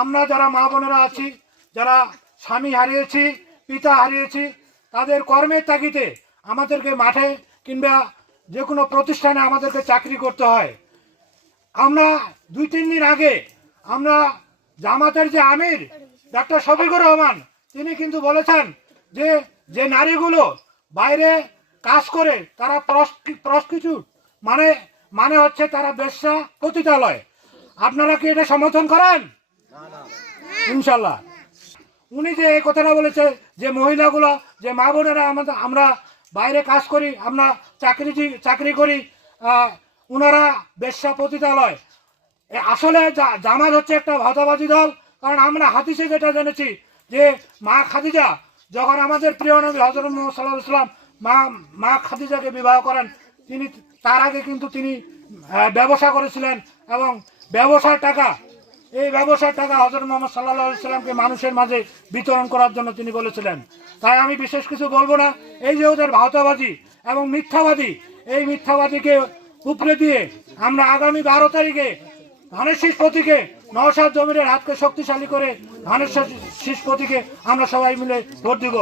আমরা যারা মা বোনেরা আছি, যারা স্বামী হারিয়েছি, পিতা হারিয়েছি, তাদের কর্মের তাগিদে আমাদেরকে মাঠে কিংবা যে কোনো প্রতিষ্ঠানে আমাদেরকে চাকরি করতে হয়। আমরা 2-3 দিন আগে আমরা জামাতের যে আমির ডক্টর শফিকুর রহমান, তিনি কিন্তু বলেছেন যে যে নারীগুলো বাইরে কাজ করে তারা প্রস্টিটিউট, মানে হচ্ছে তারা বেশ্যা পতিতালয়। আপনারা কি এটা সমর্থন করেন? ইনশাল্লাহ। উনি যে এই কথাটা বলেছে যে মহিলাগুলো, যে মা বোনেরা আমরা বাইরে কাজ করি, আমরা চাকরি করি, ওনারা বেশ্যা পতিতালয়। আসলে জামাত হচ্ছে একটা ভাতাবাজি দল। কারণ আমরা হাদিসে যেটা জেনেছি যে মা খাদিজা যখন আমাদের প্রিয় নবী হযরত মুহাম্মদ সাল্লাল্লাহু আলাইহি ওয়াসাল্লাম মা খাদিজাকে বিবাহ করেন, তিনি তার আগে কিন্তু তিনি ব্যবসা করেছিলেন এবং ব্যবসার টাকা হযরত মুহাম্মদ সাল্লাল্লাহু আলাইহি ওয়াসাল্লামকে মানুষের মাঝে বিতরণ করার জন্য তিনি বলেছিলেন। তাই আমি বিশেষ কিছু বলবো না। এই যে ওদের ভাওতাবাজি এবং মিথ্যাবাদী, এই মিথ্যাবাদীকে উপরে দিয়ে আমরা আগামী 12 তারিখে ধানের শীষ প্রতীকে নওশাদ জমিরের হাতকে শক্তিশালী করে ধানের শীষ প্রতীকে আমরা সবাই মিলে ভোট দিব।